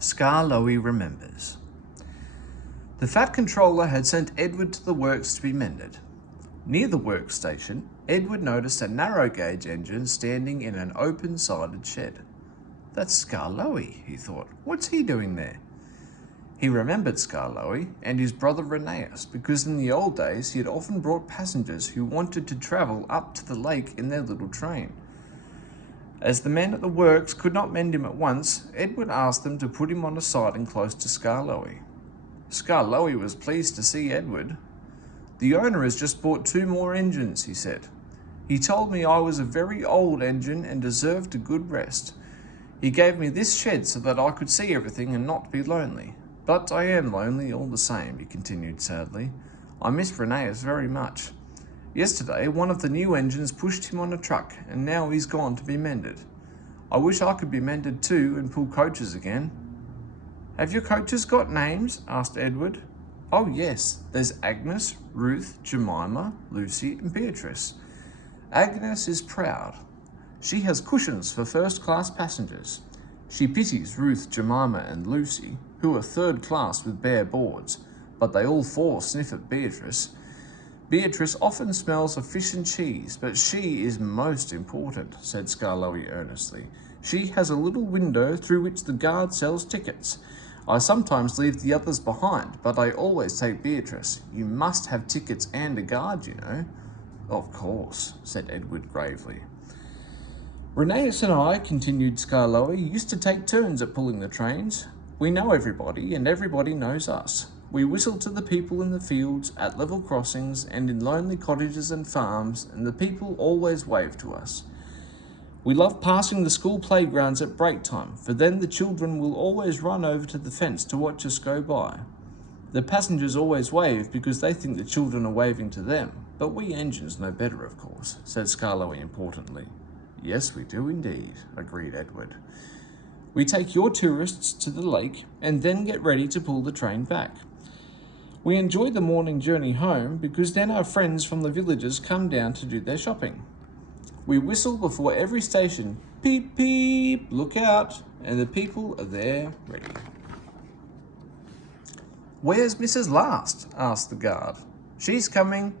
Skarloey remembers. The Fat Controller had sent Edward to the works to be mended. Near the workstation, Edward noticed a narrow-gauge engine standing in an open-sided shed. That's Skarloey, he thought. What's he doing there? He remembered Skarloey and his brother Rheneas because in the old days he had often brought passengers who wanted to travel up to the lake in their little train. As the men at the works could not mend him at once, Edward asked them to put him on a siding close to Skarloey. Skarloey was pleased to see Edward. The owner has just bought 2 more engines, he said. He told me I was a very old engine and deserved a good rest. He gave me this shed so that I could see everything and not be lonely. But I am lonely all the same, he continued sadly. I miss Rheneas very much. Yesterday, one of the new engines pushed him on a truck, and now he's gone to be mended. I wish I could be mended too and pull coaches again. Have your coaches got names? Asked Edward. Oh yes, there's Agnes, Ruth, Jemima, Lucy and Beatrice. Agnes is proud. She has cushions for first-class passengers. She pities Ruth, Jemima and Lucy, who are third class with bare boards, but they all 4 sniff at Beatrice. Beatrice often smells of fish and cheese, but she is most important, said Skarloey earnestly. She has a little window through which the guard sells tickets. I sometimes leave the others behind, but I always take Beatrice. You must have tickets and a guard, you know. Of course, said Edward gravely. Rheneas and I, continued Skarloey, used to take turns at pulling the trains. We know everybody, and everybody knows us. We whistle to the people in the fields, at level crossings, and in lonely cottages and farms, and the people always wave to us. We love passing the school playgrounds at break time, for then the children will always run over to the fence to watch us go by. The passengers always wave because they think the children are waving to them, but we engines know better, of course, said Skarloey importantly. Yes, we do indeed, agreed Edward. We take your tourists to the lake and then get ready to pull the train back. We enjoy the morning journey home because then our friends from the villages come down to do their shopping. We whistle before every station, peep, peep, look out, and the people are there ready. Where's Mrs. Last? Asked the guard. She's coming.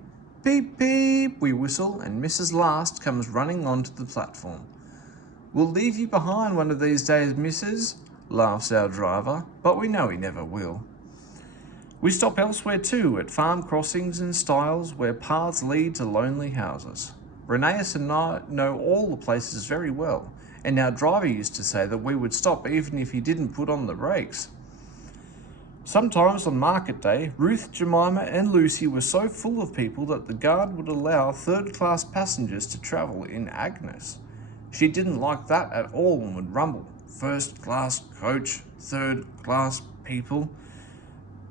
Peep, peep, we whistle, and Mrs. Last comes running onto the platform. We'll leave you behind one of these days, missus, laughs our driver, but we know he never will. We stop elsewhere too, at farm crossings and stiles where paths lead to lonely houses. Rheneas and I know all the places very well, and our driver used to say that we would stop even if he didn't put on the brakes. Sometimes on market day, Ruth, Jemima and Lucy were so full of people that the guard would allow third-class passengers to travel in Agnes. She didn't like that at all and would rumble, first-class coach, third-class people.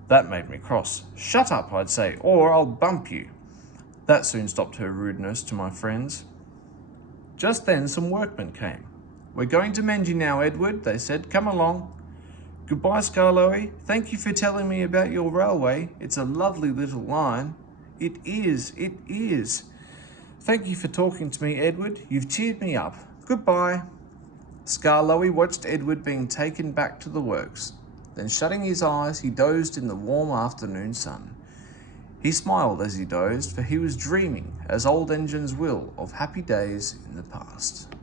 That made me cross. Shut up, I'd say, or I'll bump you. That soon stopped her rudeness to my friends. Just then some workmen came. We're going to mend you now, Edward, they said. Come along. Goodbye, Skarloey. Thank you for telling me about your railway. It's a lovely little line. It is. Thank you for talking to me, Edward. You've cheered me up. Goodbye. Skarloey watched Edward being taken back to the works. Then shutting his eyes, he dozed in the warm afternoon sun. He smiled as he dozed, for he was dreaming, as old engines will, of happy days in the past.